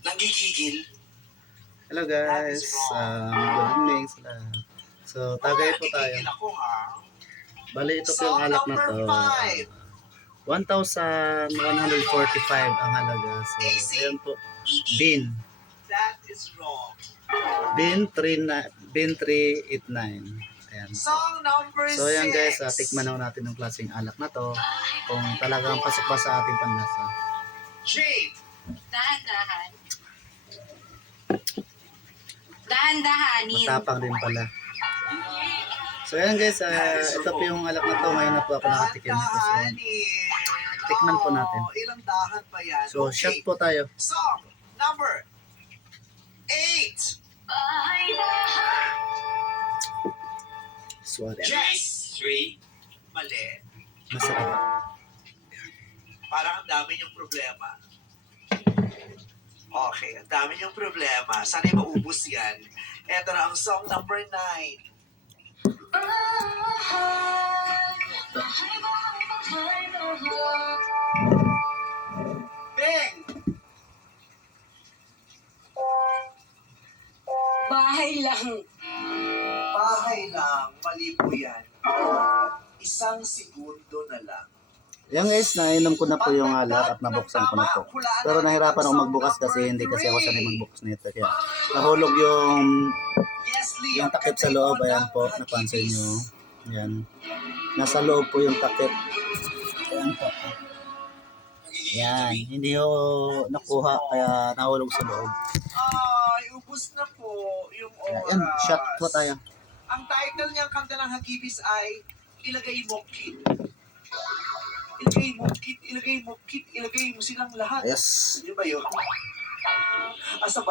Nanggigigil. Hello guys, good evening sila. So, tagay po tayo. Ako, ha? Bali, ito po yung alak na to. 1,145 ang halaga. So, ayan po. Bin. That is wrong. Bin 389. Ayan. Song number 6. So, ayan guys, tikman na natin yung klaseng alak na to. Kung talagang pasok pa sa ating panlasa. Jade. Dahan-dahan. Dahan-dahanin. Matapang din pala. So ayan guys, ito po yung alak na to. Ngayon na po ako nakatikim nito. So, tikman po natin. Ilang dahan pa yan? So, shot po tayo. Song number 8. Suwari. Yes. 3. Mali. Masarap. Parang ang dami niyong problema. Okay, ang dami niyong problema. Sana'y maubos yan. Ito na ang song number 9. Bing! Bahay lang. Bahay lang, mali po yan. 1 segundo na lang. Yan guys, nainom ko na po yung alak at nabuksan ko na po. Pero nahirapan ako magbukas kasi hindi kasi ako sanay magbukas nito. Kaya nahulog yung takip sa loob. Ayan po, napansin nyo. Ayan. Nasa loob po yung takip. Ayan po. Ayan, hindi ko nakuha kaya nahulog sa loob. Ay, ubus na po yung oras. Ayan, shot po tayo. Ang title niyang kanta ng Hagibis ay Ilagay Mo Kid. Ilagay mo kit, ilagay mo kit, ilagay mo silang lahat. Yes. Di ba yun? Asa ba